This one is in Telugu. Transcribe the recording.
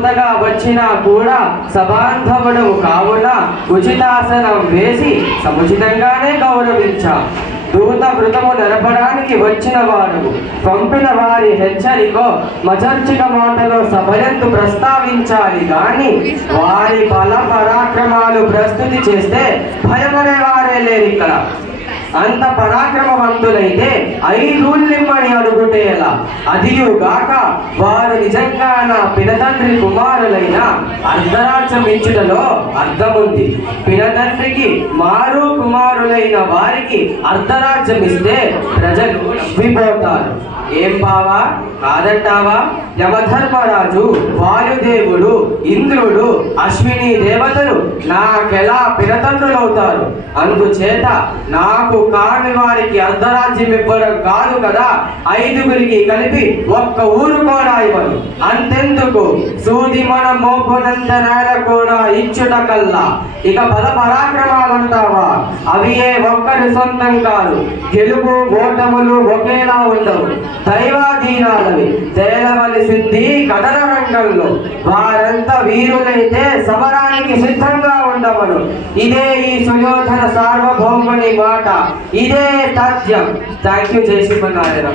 దూతగా వచ్చినా కూడా సబాంధవుడు కావున ఉచితాసనం వేసి సముచితంగానే గౌరవించా. దూత వృతము నడపడానికి వచ్చిన వారు పంపిన వారి హెచ్చరికో మజర్చిక మాటలో సభయందు ప్రస్తావించాలి గాని వారి బల పరాక్రమాలు ప్రస్తుతి చేస్తే భయపడే వారే లేరు. ఇక్కడ అంత పరాక్రమవంతులైతే 5 ఊళ్ళిమ్మని అడుగుటేలా, అదియుగాక వారు నిజంగా నా పినతండ్రి కుమారులైన అర్ధరాజ్యం ఇచ్చుటలో అర్థముంది. పినతండ్రికి మారు కుమారులైన వారికి అర్ధరాజ్యం ఇస్తే ప్రజలు నవ్విపోతారు. ఏం బావా, కాదంటావా? యమధర్మరాజు, వాయుదేవుడు, ఇంద్రుడు, అశ్విని దేవతలు నాకెలా పినతండ్రులవుతారు? అందుచేత నాకు కాని వారికి అర్ధరాజ్యం ఇవ్వడం కాదు కదా, 5గురికి కలిపి ఒక్క ఊరు కూడా ఇవ్వను. అంతెందుకు, సూది మన మోపునంత నేల కూడా ఇచ్చుట కల్లా. ఇక బల పరాక్రమాలంటావా? అవి ఏ ఒక్కరి సొంతం కాదు. గెలుపు ఓటములు ఒకేలా ఉండవు, దైవాధీనాలవి. తేలవలసింది కథన రంగంలో. వారంతా వీరులైతే సమరానికి సిద్ధంగా ఉండవను. ఇదే ఈ సుయోధన సార్వభౌముని మాట, ఇదే తథ్యం. Thank you. జై శ్రీమన్నారాయణ.